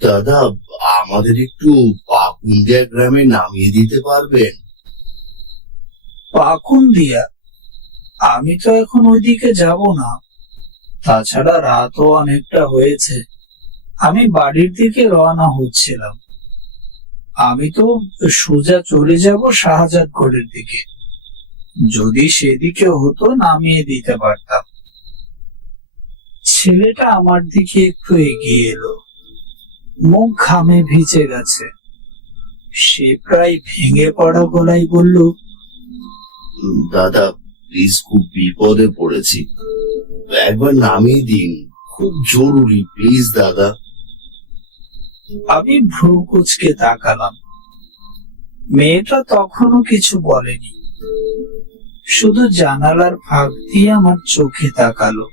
দাদা, আমাদের একটু পাকুন্দিয়া গ্রামে নামিয়ে দিতে পারবেন? পাকুন্দিয়া? আমি তো এখন ওইদিকে যাব না। তাছাড়া রাতও অনেকটা হয়েছে। আমি বাড়ির দিকে রওনা হচ্ছিলাম। আমি তো সোজা চলে যাব শাহজাদগড়ের দিকে। যদি সেদিকে হতো নামিয়ে দিতে পারতাম। ছেলেটা আমার দিকে একটু এগিয়ে এলো। মুখ ঘামে ভিজে গেছে। সে প্রায় ভেঙে পড়া গলায় বলল, দাদা প্লিজ, খুব বিপদে পড়েছি, একবার নামিয়ে দিন, খুব জরুরি, প্লিজ দাদা। আমি ভ্রু কুঁচকে তাকালাম। মেয়েটা তখনও কিছু বলেনি, শুধু জানালার ফাঁক দিয়ে আমার চোখে তাকালো।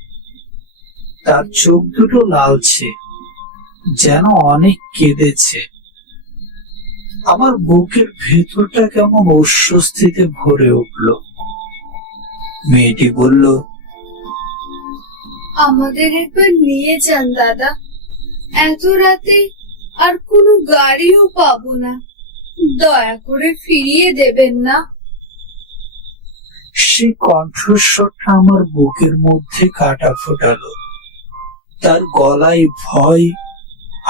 তার চোখ দুটো লালচে, যেন অনেক কেঁদেছে। আমার বুকের ভেতরটা কেমন অস্বস্তিতে ভরে উঠল। মেয়েটি বলল, আমাদের একবার নিয়ে যান দাদা, এত রাতে আর কোনো গাড়িও পাবো না, দয়া করে ফিরিয়ে দেবেন না। সে কণ্ঠস্বরটা আমার বুকের মধ্যে কাটা ফোটালো। তার গলায় ভয়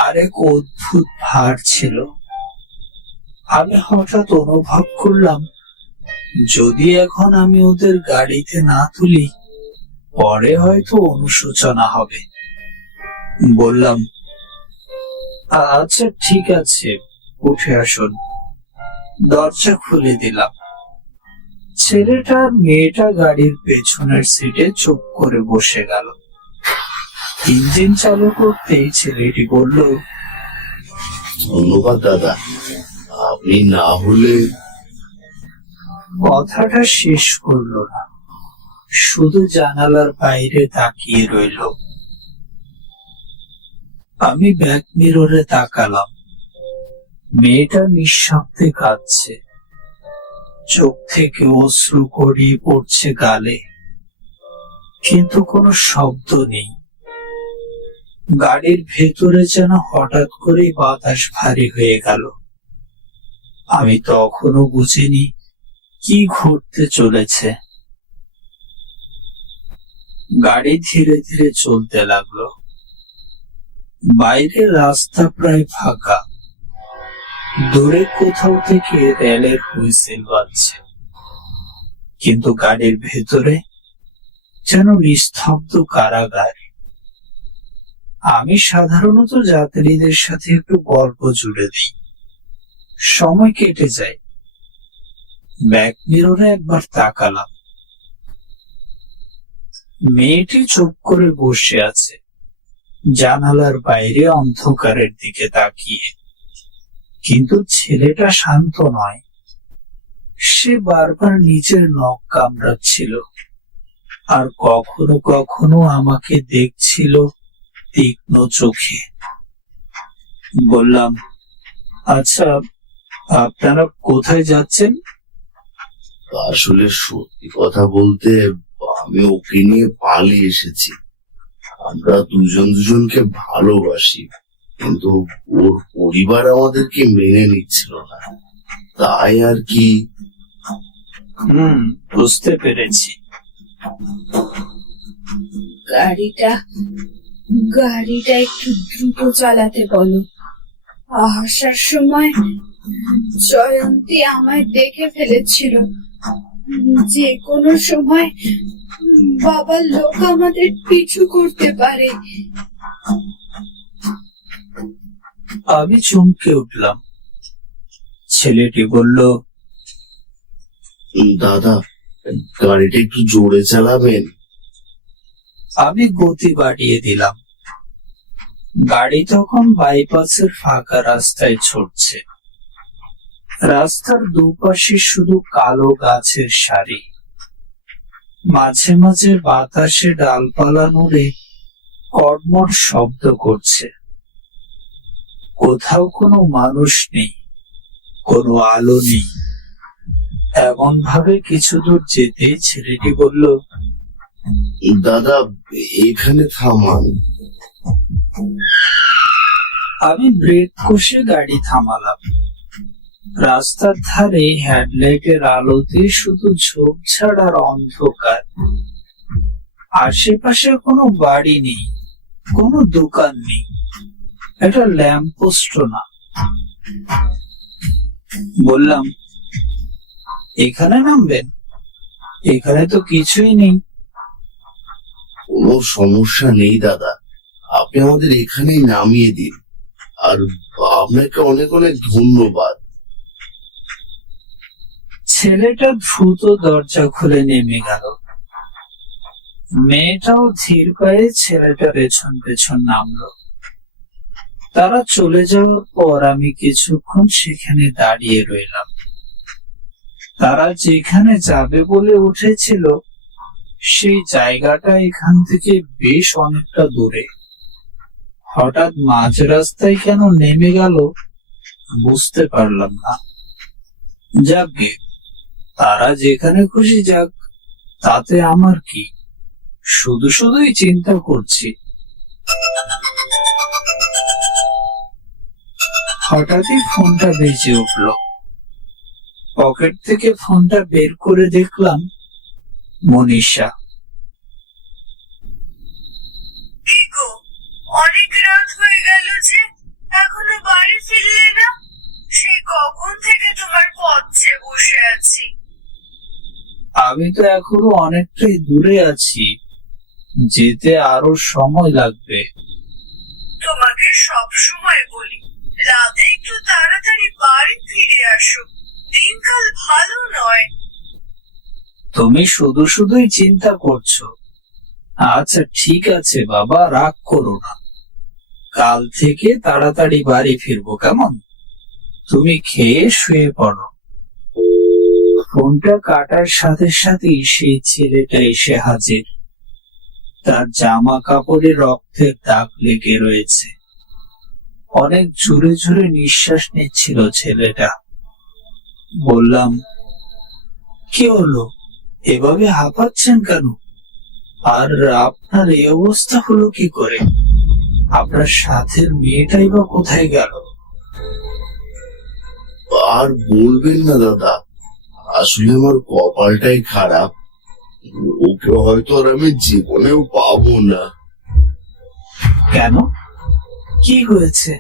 আর এক অদ্ভুত ভার ছিল। আমি হঠাৎ অনুভব করলাম, যদি এখন আমি ওদের গাড়িতে না তুলি, পরে হয়তো অনুশোচনা হবে। বললাম, আচ্ছা ঠিক আছে, উঠে আসুন। দরজা খুলে দিলাম। ছেলেটা আর মেয়েটা গাড়ির পেছনের সিটে চুপ করে বসে গেল। ইঞ্জিন চালু করতেই ছেলেটি বলল, ধন্যবাদ দাদা, আপনি না হলে। কথাটা শেষ করলো না, শুধু জানালার বাইরে তাকিয়ে রইল। আমি ব্যাক মিররে তাকালাম। মেয়েটা নিঃশব্দে কাঁদছে, চোখ থেকে অশ্রু গড়িয়ে পড়ছে গালে, কিন্তু কোনো শব্দ নেই। গাড়ির ভেতরে যেন হঠাৎ করেই বাতাস ভারী হয়ে গেল। আমি তখনও বুঝিনি কি ঘটতে চলেছে। গাড়ি ধীরে ধীরে চলতে লাগলো। বাইরের রাস্তা প্রায় ফাঁকা। দূরে কোথাও থেকে রেলের হুইসেল বাজছে, কিন্তু গাড়ির ভেতরে যেন নিস্তব্ধ কারাগার। আমি সাধারণত যাত্রীদের সাথে একটু গল্প জুড়ে দিই, সময় কেটে যায়। ব্যাক মিররে একবার তাকালাম। মেয়েটি চুপ করে বসে আছে, জানালার বাইরে অন্ধকারের দিকে তাকিয়ে। কিন্তু ছেলেটা শান্ত নয়। সে বারবার নিজের নখ কামড়াচ্ছিল, আর কখনো কখনো আমাকে দেখছিল তীক্ষ্ণ চোখে। বললাম, আচ্ছা, আপনারা কোথায় যাচ্ছেন? আসলে সত্যি কথা বলতে, আমি ওকে নিয়ে পালিয়ে এসেছি। আমরা দুজন দুজনকে ভালোবাসি, কিন্তু ওর পরিবার আমাদেরকে মেনে নিচ্ছিল না, তাই আর কি। বুঝতে পেরেছি। গাড়িটা গাড়িটা একটু দ্রুত চালাতে বলো। আসার সময় জয়ন্তী আমায় দেখে ফেলেছিল। যে কোনো সময় বাবার লোক আমাদের পিছু করতে পারে। আমি চমকে উঠলাম। ছেলেটি বলল, দাদা, গাড়িটা একটু জোরে চালাবেন? আমি গতি বাড়িয়ে দিলাম। গাড়ি তখন বাইপাসের ফাঁকা রাস্তায় ছুটছে। রাস্তার দুপাশে শুধু কালো গাছের সারি। মাঝে মাঝে বাতাসে ডালপালা নড়ে কড়মড় শব্দ করছে। কোথাও কোনো মানুষ নেই, কোনো আলো নেই। এমন ভাবে কিছু দূর যেতেই ছেলেটি বলল, দাদা, এখানে থামান। আমি ব্রেক কষে গাড়ি থামালাম। রাস্তার ধারে হেডলাইটের আলোতে শুধু ঝোপঝাড় আর অন্ধকার। আশেপাশে কোনো বাড়ি নেই, কোনো দোকান নেই, একটা ল্যাম্পপোস্টও না। বললাম, এখানে নামবেন? এখানে তো কিছুই নেই। কোনো সমস্যা নেই দাদা, আপনি আমাদের এখানেই নামিয়ে দিন। আর আপনাকে অনেক অনেক ধন্যবাদ। ছেলেটা দ্রুত দরজা খুলে নেমে গেল। মেয়েটাও ধীর পায়ে ছেলেটা পেছন পেছন নামলো। তারা চলে যাওয়ার পর আমি কিছুক্ষণ সেখানে দাঁড়িয়ে রইলাম। তারা যেখানে যাবে বলে উঠেছিল সেই জায়গাটা এখান থেকে বেশ অনেকটা দূরে। হঠাৎ মাঝ রাস্তায় কেন নেমে গেল বুঝতে পারলাম না। যাকগে, তারা যেখানে খুশি যাক, তাতে আমার কি? শুধু শুধুই চিন্তা করছি। হঠাৎই ফোনটা বেজে উঠল। পকেট থেকে ফোনটা বের করে দেখলাম মনীষা। কি গো, অনেক রাত হয়ে গেল যে এখনো বাড়ি ফিরলে না? সেই কখন থেকে তোমার পথ চেয়ে বসে আছি। আমি তো এখনো অনেকটাই দূরে আছি, যেতে আরো সময় লাগবে। তোমাকে সব সময় বলি, রাতে একটু তাড়াতাড়ি বাড়ি ফিরে আসো, দিনকাল ভালো নয়। তুমি শুধু শুধুই চিন্তা করছো। আচ্ছা ঠিক আছে বাবা, রাগ করো না। কাল থেকে তাড়াতাড়ি বাড়ি ফিরবো, কেমন? তুমি খেয়ে শুয়ে পড়ো। ফোনটা কাটার সাথে সাথেই সেই ছেলেটা এসে হাজির। তার জামা কাপড়ে রক্তের দাগ লেগে রয়েছে। অনেক জোরে জোরে নিঃশ্বাস নিচ্ছিল ছেলেটা। বললাম, কি হলো, এভাবে হাঁপাচ্ছেন কেন? আর আপনার এই অবস্থা হলো কি করে? আপনার সাথের মেয়েটাই বা কোথায় গেল? আর বলবেন না দাদা, আসলে আমার কপালটাই খারাপ। ওকে হয়তো আর আমি জীবনেও পাবো না। কেন, কি হয়েছে?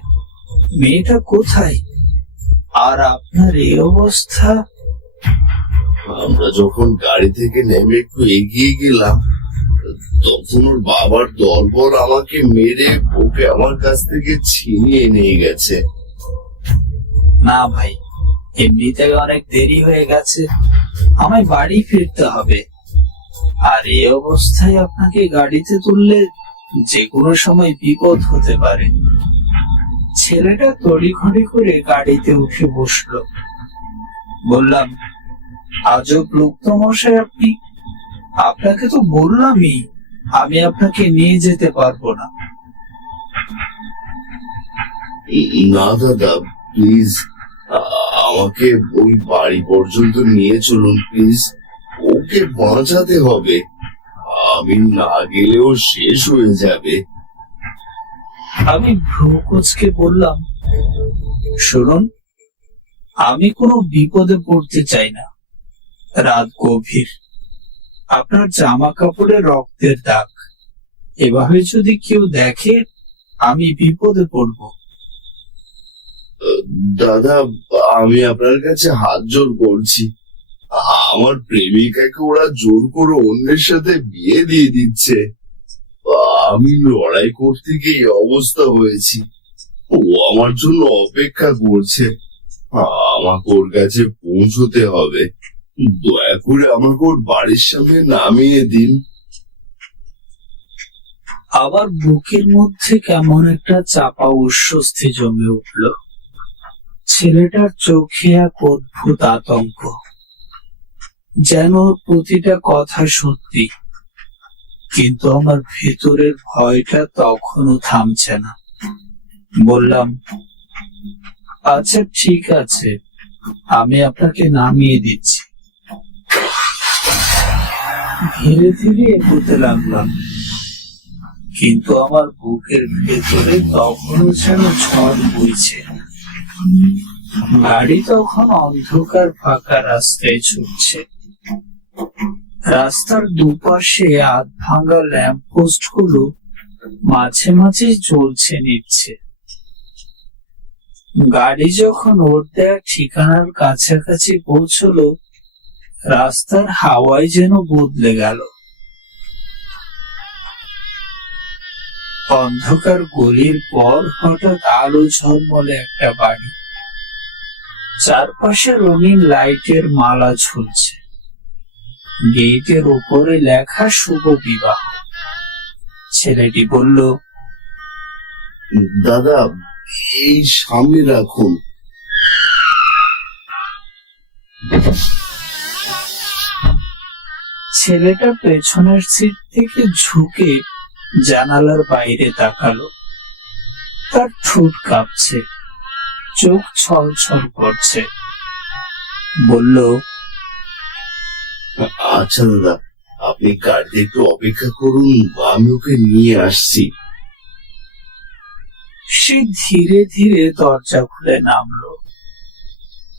মেয়েটা কোথায়? আর আপনার এই অবস্থা? আমরা যখন গাড়ি থেকে নেমে একটু এগিয়ে গেলাম, তখন ওর বাবার দলবল আমাকে মেরে ওকে আমার কাছ থেকে ছিনিয়ে নিয়ে গেছে। না ভাই, এমনিতে অনেক দেরি হয়ে গেছে, আমায় বাড়ি ফিরতে হবে। আর এই অবস্থায় আপনাকে গাড়িতে তুললে যে কোনো সময় বিপদ হতে পারে। ছেলেটা তড়িঘড়ি করে গাড়িতে উঠে বসলো। বললাম, আজব লোক তো মশাই আপনি। আপনাকে তো বললামই আমি আপনাকে নিয়ে যেতে পারবো না। না দাদা, প্লিজ আমাকে ওই বাড়ি পর্যন্ত নিয়ে চলুন প্লিজ। ওকে বাঁচাতে হবে, আমি না গেলেও শেষ হয়ে যাবে। আমি ভ্রু কুঁচকে বললাম, শুনুন, আমি কোনো বিপদে পড়তে চাই না। রাত গভীর, আপনার জামা কাপড়ে রক্তের দাগ, এভাবে যদি কেউ দেখে আমি বিপদে পড়ব। দাদা, আমি আপনার কাছে হাত জোর করছি। আমার প্রেমিকাকে ওরা জোর করে অন্যের সাথে বিয়ে দিয়ে দিচ্ছে। আমি লড়াই করতে গিয়ে এই অবস্থা হয়েছি। ও আমার জন্য অপেক্ষা করছে। আমাকে ওর কাছে পৌঁছতে হবে। দয়া করে আমাকে ওর বাড়ির সামনে নামিয়ে দিন। আবার বুকের মধ্যে কেমন একটা চাপা অস্বস্তি জমে উঠল। ছেলেটার চোখে এক অদ্ভুত আতঙ্ক, যেন প্রতিটা কথা সত্যি। কিন্তু আমার ভেতরের ভয়টা তখনও থামছে না। বললাম, আচ্ছা ঠিক আছে, আমি আপনাকে নামিয়ে দিচ্ছি। ধীরে ধীরে এগোতে লাগলাম। কিন্তু আমার বুকের ভেতরে তখনও যেন ঝড় বইছে। গাড়ি তখন অন্ধকার ফাঁকা রাস্তায় ছুটছে। রাস্তার দুপাশে আধ ভাঙা ল্যাম্পপোস্ট গুলো মাঝে মাঝে জ্বলছে নিচ্ছে। গাড়ি যখন ওর দেওয়া ঠিকানার কাছাকাছি পৌঁছলো, রাস্তার হাওয়ায় যেন বদলে গেল। অন্ধকার গলির পর হঠাৎ আলো ঝলমলে একটা বাড়ি, চারপাশে রঙিন লাইটের মালা ঝুলছে। গেটের উপরে লেখা শুভ বিবাহ। ছেলেটি বলল, দাদা, এই সামনে রাখুন। ছেলেটা পেছনের সিট থেকে ঝুঁকে জানালার বাইরে তাকালো। তার ঠোঁট কাঁপছে, চোখ ছলছল করছে। বলল, আচ্ছা দাদা, আপনি গাড়িতে একটু অপেক্ষা করুন, আমি ওকে নিয়ে আসছি। সে ধীরে ধীরে দরজা খুলে নামলো।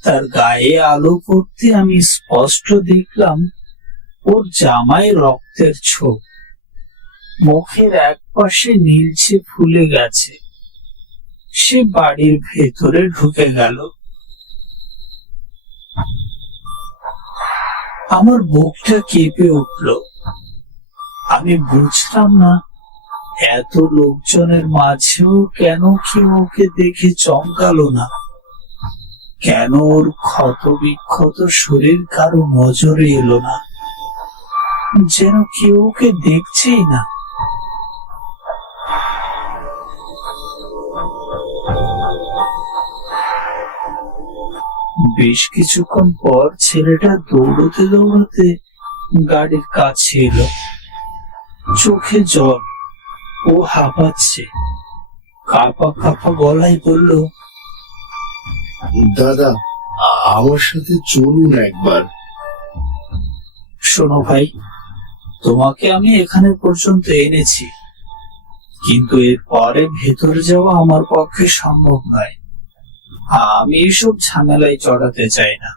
তার গায়ে আলো পড়তে আমি স্পষ্ট দেখলাম ওর জামায় রক্তের ছোপ, মুখের এক পাশে নীলচে ফুলে গেছে। সে বাড়ির ভেতরে ঢুকে গেল। আমার বুকটা কেঁপে উঠল। আমি বুঝলাম না এত লোকজনের মাঝেও কেন কেউ ওকে দেখে চমকালো না, কেন ওর ক্ষত বিক্ষত শরীর কারো নজরে এলো না, যেন কেউ ওকে দেখছেই না। বেশ কিছুক্ষণ পর ছেলেটা দৌড়তে দৌড়তে গাড়ির কাছে এলো। চোখে জল, ও হাঁপাচ্ছে। কাঁপা কাঁপা গলায় বলল, দাদা, আমার সাথে চলুন একবার। শোনো ভাই, তোমাকে আমি এখানে পর্যন্ত এনেছি, কিন্তু এর পরে ভেতরে যাওয়া আমার পক্ষে সম্ভব নয়। আমি এসব ঝামেলায় জড়াতে চাই না।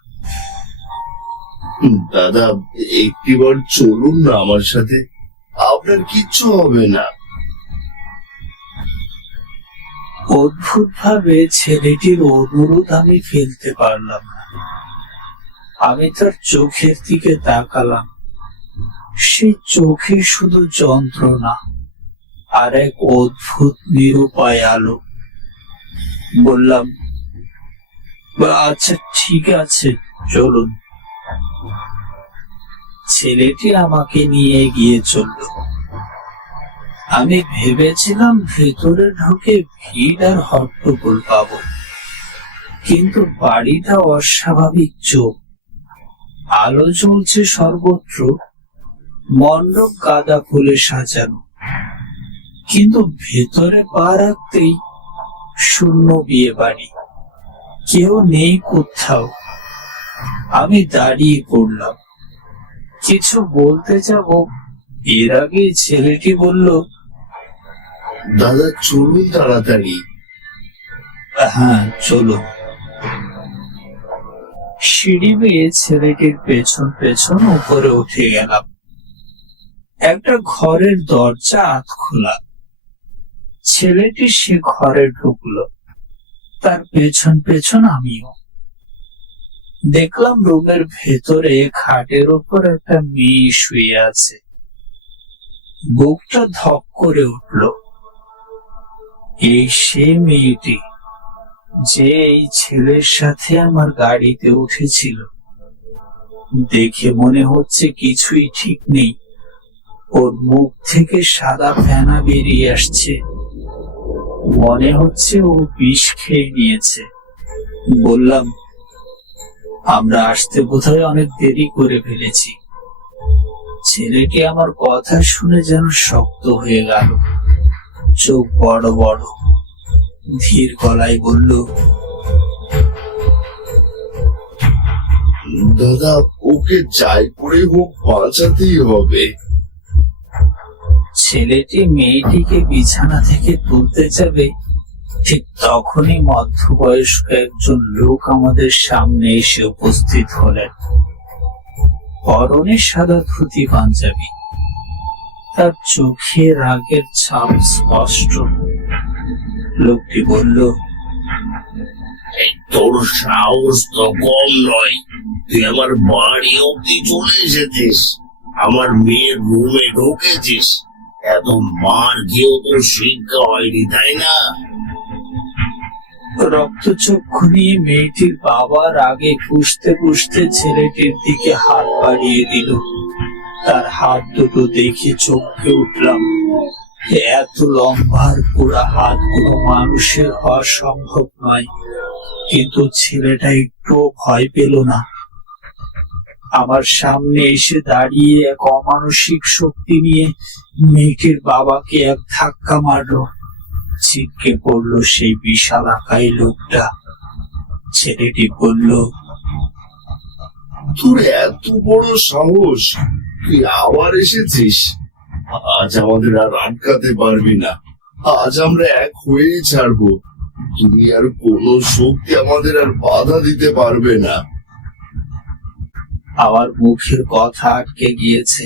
দাদা, একটিবার চলুন না আমার সাথে, আপনার কিচ্ছু হবে না। অদ্ভুত ভাবে ছেলেটির অনুরোধ আমি ফেলতে পারলাম না। আমি তার চোখের দিকে তাকালাম। সে চোখে শুধু যন্ত্রণা আর এক অদ্ভুত নিরুপায় আলো। বললাম, আচ্ছা ঠিক আছে, চলুন। ছেলেটি আমাকে নিয়ে গিয়ে চলল। আমি ভেবেছিলাম ভেতরে ঢুকে ভিড় আর হট্টগোল পাবো, কিন্তু বাড়িটা অস্বাভাবিক চোখ। আলো জ্বলছে সর্বত্র, মণ্ডপ গাঁদা ফুলে সাজানো, কিন্তু ভেতরে পা রাখতেই শূন্য বিয়ে বাড়ি, কেউ নেই কোথাও। আমি দাঁড়িয়ে পড়লাম, কিছু বলতে যাব, এর আগে ছেলেটি বলল, দাদা চলুন তাড়াতাড়ি। হ্যাঁ চলুন। সিঁড়ি বেয়ে ছেলেটির পেছন পেছন উপরে উঠে গেলাম। একটা ঘরের দরজা আধ খোলা। ছেলেটি সে ঘরে ঢুকলো, তার পেছন পেছন আমিও। দেখলাম রুমের ভেতরে খাটের উপর একটা মেয়ে শুয়ে আছে। বুকটা ধক করে উঠল। এই সে মেয়েটি যে এই ছেলের সাথে আমার গাড়িতে উঠেছিল। দেখে মনে হচ্ছে কিছুই ঠিক নেই। ওর মুখ থেকে সাদা ফেনা বেরিয়ে আসছে, মনে হচ্ছে ও বিষ খেয়ে নিয়েছে। বললাম, আমরা আসতে বোধহয় অনেক দেরি করে ফেলেছি। ছেলেটি আমার কথা শুনে যেন শক্ত হয়ে গেল, চোখ বড় বড়, ধীর গলায় বলল, দাদা, ওকে যাই করে হোক বাঁচাতেই হবে। ছেলেটি মেয়েটিকে বিছানা থেকে তুলতে যাবে, ঠিক তখনই মধ্যবয়স্ক একজন লোক আমাদের সামনে এসে উপস্থিত হলেন। পরনে সাদা ধুতি পাঞ্জাবি, তার চোখে রাগের ছাপ স্পষ্ট। লোকটি বলল, তোর সাহস তো কম নয়, তুই আমার বাড়ি অব্দি চলে এসেছিস, আমার মেয়ের রুমে ঢুকেছিস, এত মার খেয়েও তোর শিক্ষা হয়নি তাই না? রক্তচক্ষু নিয়ে মেয়েটির বাবার আগে পুষতে পুষতে ছেলেটির দিকে হাত বাড়িয়ে দিল। তার হাত দুটো দেখে চমকে উঠলাম। এত লম্বার পুরা হাত কোনো মানুষের হওয়া সম্ভব নয়, কিন্তু ছেলেটা একটু ভয় পেল না। আমার সামনে এসে দাঁড়িয়ে এক অমানসিক শক্তি নিয়ে মেয়েটির বাবাকে এক ধাক্কা মারলো। ছিটকে পড়লো সেই বিশালাকায় লোকটা। ছেলেটি বলল, তোর এত বড় সাহস, তুই আবার এসেছিস? আজ আমাদের আর আটকাতে পারবি না, আজ আমরা এক হয়েই ছাড়বো, তুমি আর কোনো শক্তি আমাদের আর বাধা দিতে পারবে না। আমার মুখের কথা আটকে গিয়েছে,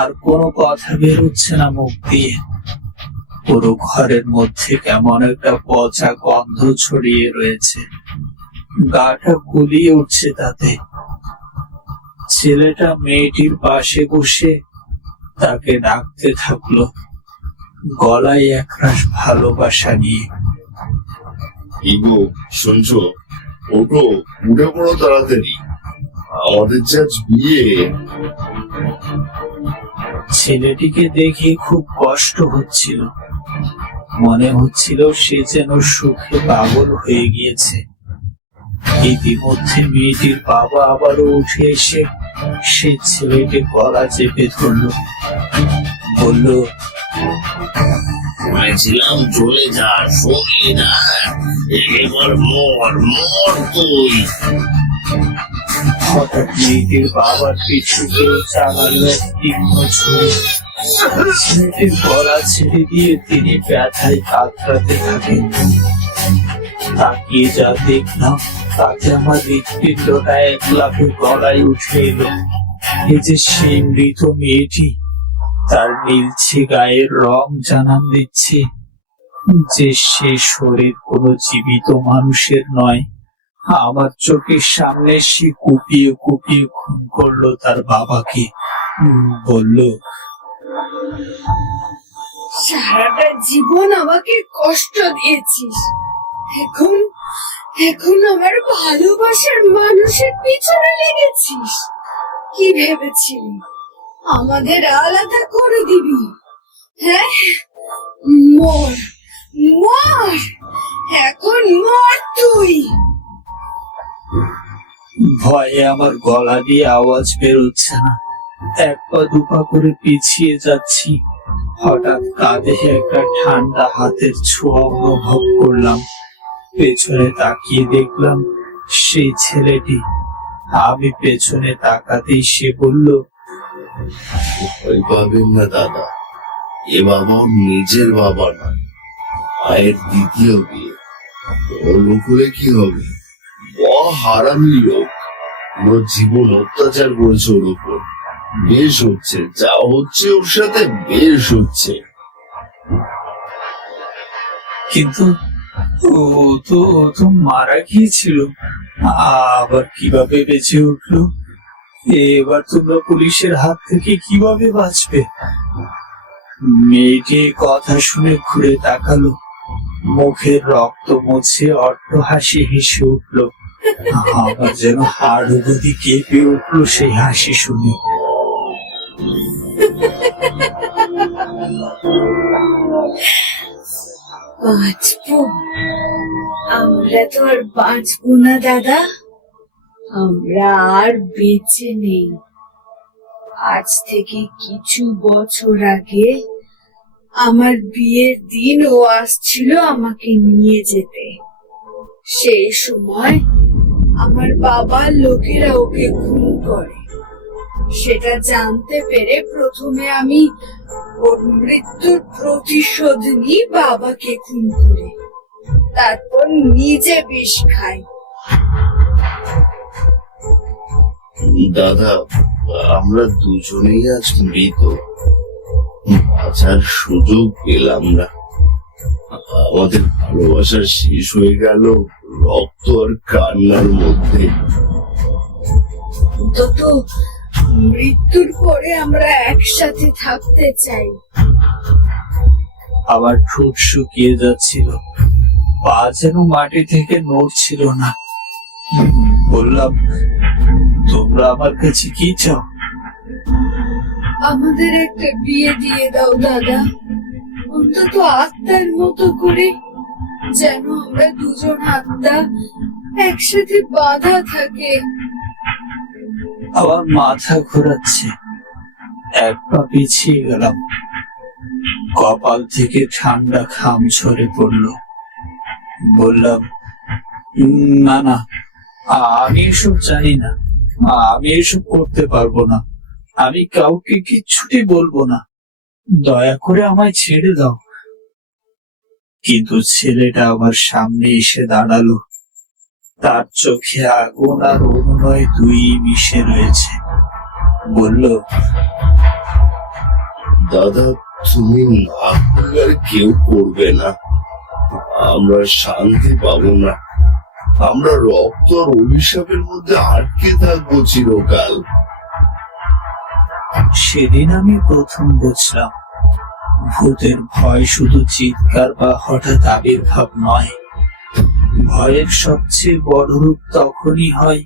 আর কোনো কথা বেরোচ্ছে না মুখ দিয়ে। পুরো ঘরের মধ্যে কেমন একটা পচা গন্ধ ছড়িয়ে রয়েছে, গাটা গুলিয়ে উঠছে তাতে। ছেলেটা মেয়েটির পাশে বসে তাকে ডাকতে থাকলো, গলায় একরাশ ভালোবাসা নিয়ে। ইগো, শুনছো? ওঠো, উঠে পড়ো তাড়াতাড়ি, আমাদের যে আজ বিয়ে। ছেলেটিকে দেখে খুব কষ্ট হচ্ছিল, মনে হচ্ছিল সে যেন সুখে পাগল হয়ে গিয়েছে। ইতিমধ্যে মেয়েটির বাবা আবারও উঠে এসে সে ছেলেটির গলা চেপে ধরল, বলল, বলেছিলাম চলে যা, শুনলি না? এবার মর মর তুই। হঠাৎ মেয়েটির বাবার পিছু কেউ চালালো এক তীক্ষ্ণ ছুরি। ছেলেটির গলা ছেড়ে দিয়ে তিনি ব্যথায় কাতরাতে থাকেন। তাকিয়ে যা দেখলাম তাতে আমার হৃৎপিণ্ডটা এক লাফে গলায় উঠে এলো। এই যে সেই মৃত মেয়েটি, তার নীলছে গায়ের রং জানান দিচ্ছে যে সে শরীর কোনো জীবিত মানুষের নয়। আমার চোখের সামনে সে কুপিয়ে কুপিয়ে খুন করলো তার বাবাকে। বলল, সারাটা জীবন আমাকে কষ্ট দিয়েছিস, এখন এখন আমার ভালোবাসার মানুষের পিছনে লেগেছিস। কি ভেবেছিলি আমাদের আলাদা করে দিবি? হ্যাঁ, মর মর, এখন মর তুই। ভয়ে আমার গলা দিয়ে আওয়াজ বেরোচ্ছে না, এক পা দুপা করে পিছিয়ে যাচ্ছি। হঠাৎ কাঁধে একটা ঠান্ডা হাতের ছোঁয়া অনুভব করলাম। পেছনে তাকিয়ে দেখলাম সেই ছেলেটি। আমি পেছনে তাকাতেই সে বলল, ভয় পাবেন না দাদা, এ বাবা ওর নিজের বাবা নয়, মায়ের দ্বিতীয় বিয়ে। ওর লোক হলে কি হবে? হারামি লোক, ওর জীবন অত্যাচার করেছে ওর উপর। বেশ হচ্ছে, যা হচ্ছে ওর সাথে বেশ হচ্ছে। কিন্তু ও তো মারা গিয়েছিল, আবার কিভাবে বেঁচে উঠলো? এবার তোমরা পুলিশের হাত থেকে কিভাবে বাঁচবে? মেয়েটি কথা শুনে ঘুরে তাকালো, মুখের রক্ত মুছে অট্ট হাসি হেসে উঠলো। আমার যেন হাড় গদি কেঁপে উঠলো সেই হাসি শুনে। বাঁচবো? আমরা তো আর বাঁচবো না দাদা, আমরা আর বেঁচে নেই। আজ থেকে কিছু বছর আগে আমার বিয়ের দিন ও আসছিল আমাকে নিয়ে যেতে। সেই সময় আমার বাবার লোকেরা ওকে খুন করে। সেটা জানতে পেরে প্রথমে আমি ওর মৃত্যুর প্রতিশোধ নিই বাবাকে খুন করে, তারপর নিজে বিষ খাই। দাদা, আমরা দুজনেই আজ মৃত, বাঁচার সুযোগ পেলাম না। আমাদের ভালোবাসা শেষ হয়ে গেল রক্ত আর কান্নার মধ্যে। অন্তত মৃত্যুর পরে আমরা একসাথে থাকতে চাই। আবার ঠোঁট শুকিয়ে যাচ্ছিল, পা যেন মাটি থেকে নড়ছিল না। বললাম, তোমরা আমার কাছে কি চাও? আমাদের একটা বিয়ে দিয়ে দাও দাদা, অন্তত আত্মার মতো করে, যেন আমরা দুজন আত্মা একসাথে বাঁধা থাকে। আমার মাথা ঘোরাচ্ছে, এক পা পিছিয়ে গেলাম। কপাল থেকে ঠান্ডা ঘাম ঝরে পড়লো। বললাম, না না, আমি এসব জানি না, আমি এসব করতে পারবো না। আমি কাউকে কিচ্ছুটি বলবো না, দয়া করে আমায় ছেড়ে দাও। কিন্তু ছেলেটা আমার সামনে এসে দাঁড়ালো। তার চোখে আগুন আর অনুনয় দুই মিশে রয়েছে। বলল, দাদা, তুমি না করলে আর কেউ করবে না। আমরা শান্তি পাবো না, আমরা রক্ত আর অভিশাপের মধ্যে আটকে থাকবো চিরকাল। সেদিন আমি প্রথম বুঝলাম, ভূতের ভয় শুধু চিৎকার বা হঠাৎ আবির্ভাব নয়। ভয়ের সবচেয়ে বড় রূপ তখনই হয়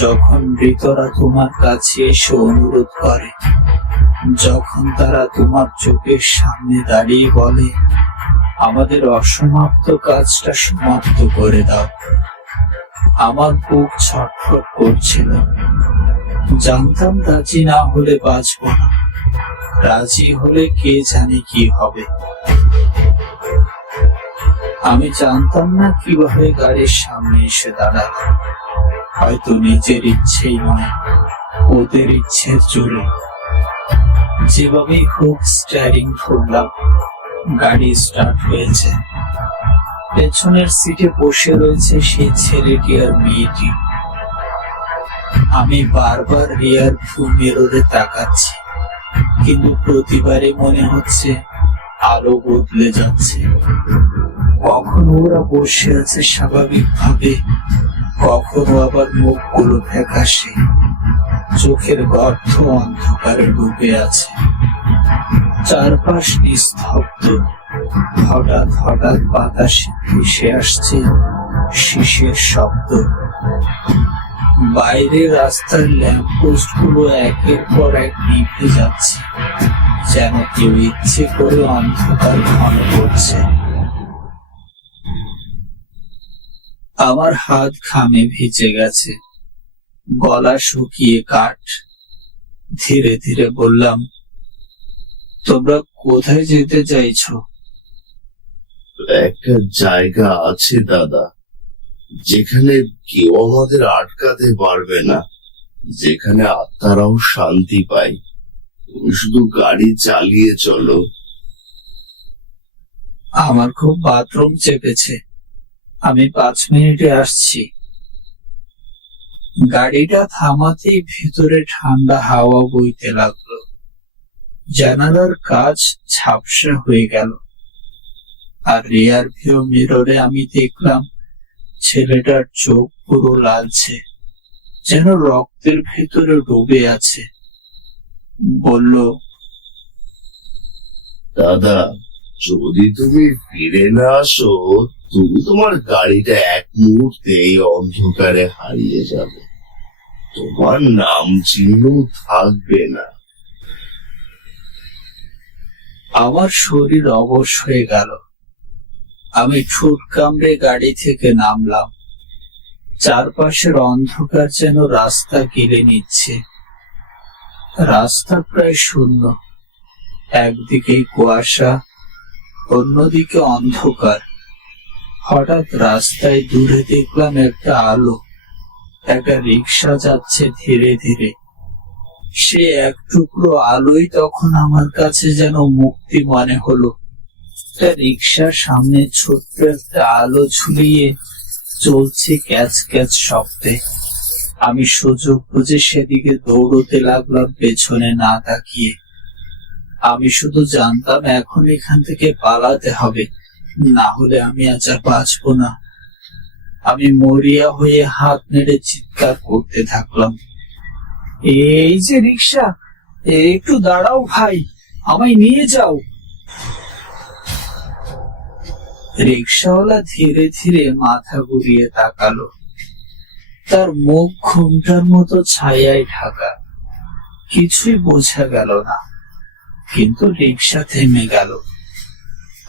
যখন মৃতরা তোমার কাছে এসে অনুরোধ করে, যখন তারা তোমার চোখের সামনে দাঁড়িয়ে বলে, আমাদের অসমাপ্ত কাজটা সমাপ্ত করে দাও। আমার বুক ছটফট করছিল। জানতাম রাজি না হলে বাঁচব না, রাজি হলে কে জানে কি হবে। আমি জানতাম না কিভাবে গাড়ির সামনে এসে দাঁড়ালাম। হয়তো নিজের ইচ্ছেই নয়, ওদের ইচ্ছের জোরে। যেভাবেই হোক স্টিয়ারিং ধরলাম, গাড়ি স্টার্ট হয়েছে। পেছনের সিটে বসে রয়েছে সেই ছেলেটি আর মেয়েটি। আমি বারবার রিয়ার ভিউ মিররে তাকাচ্ছি, কিন্তু প্রতিবারই মনে হচ্ছে আলো বদলে যাচ্ছে। কখনো ওরা বসে আছে স্বাভাবিকভাবে, কখনো আবার মুখগুলো ফ্যাকাশে, চোখের গর্ত অন্ধকারে ডুবে আছে। চারপাশ নিস্তব্ধ। হঠাৎ হঠাৎ বাতাসে ভেসে আসছে শিশের শব্দ। বাইরে রাস্তার ল্যাম্পপোস্ট গুলো একের পর এক নিভে যাচ্ছে, যেন কেউ ইচ্ছে করে অন্ধকার ঘন করছে। আমার হাত ঘামে ভিজে গেছে, গলা শুকিয়ে কাঠ। ধীরে ধীরে বললাম, তোমরা কোথায় যেতে চাইছো? একটা জায়গা আছে দাদা, যেখানে কেউ আমাদের আটকাতে পারবে না, যেখানে আত্মারাও শান্তি পায়। তুমি শুধু গাড়ি চালিয়ে চলো। আমার খুব বাথরুম চেপেছে, আমি 5 মিনিটে আসছি। গাড়িটা থামাতেই ভিতরে ঠান্ডা হাওয়া বইতে লাগলো। জানালার কাঁচ ঝাপসা হয়ে গেল, আর রিয়ার ভিউ মিররে আমি দেখলাম ছেলেটার চোখ পুরো লালচে, যেন রক্তের ভেতরে ডুবে আছে। বলল, দাদা, যদি তুমি ফিরে না আসো, তুমি তোমার গাড়িটা এক মুহূর্তে এই অন্ধকারে হারিয়ে যাবে। তোমার নাম চিহ্ন থাকবে না। আমার শরীর অবশ হয়ে গেল। আমি ঠোঁট কামড়ে গাড়ি থেকে নামলাম। চারপাশের অন্ধকার যেন রাস্তা গিলে নিচ্ছে। রাস্তা প্রায় শূন্য, একদিকে কুয়াশা, অন্যদিকে অন্ধকার। হঠাৎ রাস্তায় দূরে দেখলাম একটা আলো। একটা রিক্সা যাচ্ছে ধীরে ধীরে। সে এক টুকরো আলোই তখন আমার কাছে যেন মুক্তি মনে হলো। রিক্সার সামনে ছোট্ট একটা আলো ঝুলিয়ে চলছে ক্যাচ ক্যাচ শব্দে। আমি সুযোগ বুঝে সেদিকে দৌড়তে লাগলাম, পেছনে না তাকিয়ে। আমি শুধু জানতাম এখন এখান থেকে পালাতে হবে, না হলে আমি আজ আর বাঁচবো না। আমি মরিয়া হয়ে হাত নেড়ে চিৎকার করতে থাকলাম, এই যে রিক্সা, একটু দাঁড়াও ভাই, আমায় নিয়ে যাও। রিক্সাওয়ালা ধীরে ধীরে মাথা ঘুরিয়ে তাকালো। তার মুখ ঘুমটার মতো ছায়ায় ঢাকা, কিছুই বোঝা গেল না। কিন্তু রিক্সা থেমে গেল।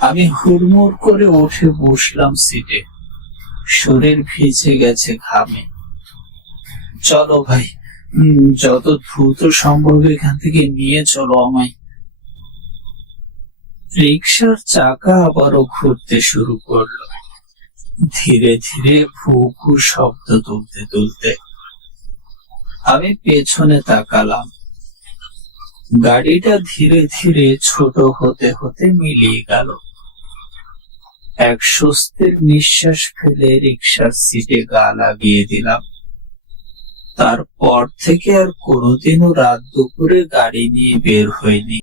আমি হুড়মুড় করে উঠে বসলাম সিটে। শরীর ভিজে গেছে ঘামে। চলো ভাই, যত দ্রুত সম্ভব এখান থেকে নিয়ে চলো আমায়। রিক্সার চাকা আবারও ঘুরতে শুরু করলো, ধীরে ধীরে ফু ফু শব্দ তুলতে তুলতে। আমি পেছনে তাকালাম। গাড়িটা ধীরে ধীরে ছোট হতে হতে মিলিয়ে গেল। এক স্বস্তির নিঃশ্বাস ফেলে রিক্সার সিটে গা লাগিয়ে দিলাম। তারপর থেকে আর কোনোদিনও রাত দুপুরে গাড়ি নিয়ে বের হইনি।